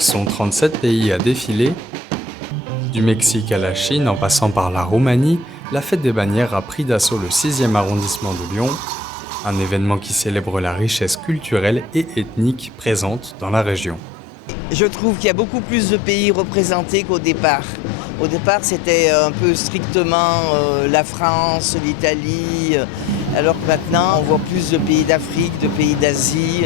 Ils sont 37 pays à défiler. Du Mexique à la Chine, en passant par la Roumanie, la fête des bannières a pris d'assaut le 6e arrondissement de Lyon, un événement qui célèbre la richesse culturelle et ethnique présente dans la région. Je trouve qu'il y a beaucoup plus de pays représentés qu'au départ. Au départ, c'était un peu strictement la France, l'Italie, alors que maintenant, on voit plus de pays d'Afrique, de pays d'Asie.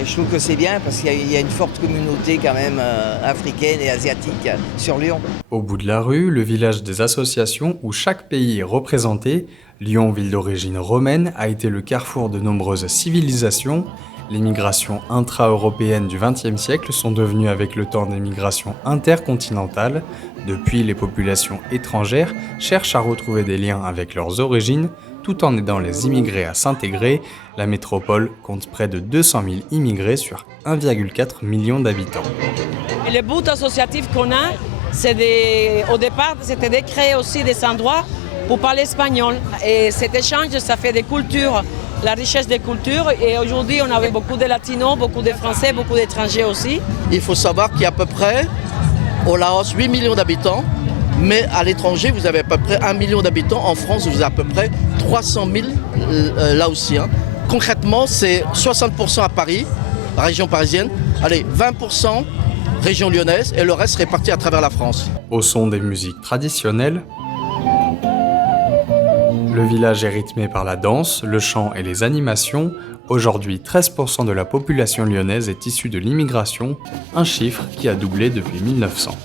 Et je trouve que c'est bien parce qu'il y a une forte communauté quand même africaine et asiatique sur Lyon. Au bout de la rue, le village des associations où chaque pays est représenté, Lyon, ville d'origine romaine, a été le carrefour de nombreuses civilisations. Les migrations intra-européennes du XXe siècle sont devenues avec le temps des migrations intercontinentales. Depuis, les populations étrangères cherchent à retrouver des liens avec leurs origines, tout en aidant les immigrés à s'intégrer. La métropole compte près de 200 000 immigrés sur 1,4 million d'habitants. Le but associatif qu'on a, au départ, c'était de créer aussi des endroits pour parler espagnol. Et cet échange, ça fait des cultures, la richesse des cultures. Et aujourd'hui, on avait beaucoup de latinos, beaucoup de français, beaucoup d'étrangers aussi. Il faut savoir qu'il y a à peu près, au Laos, 8 millions d'habitants. Mais à l'étranger, vous avez à peu près 1 million d'habitants. En France, vous avez à peu près 300 000 Laotiens. Concrètement, c'est 60% à Paris, la région parisienne. Allez, 20% région lyonnaise et le reste réparti à travers la France. Au son des musiques traditionnelles, le village est rythmé par la danse, le chant et les animations. Aujourd'hui, 13% de la population lyonnaise est issue de l'immigration, un chiffre qui a doublé depuis 1900.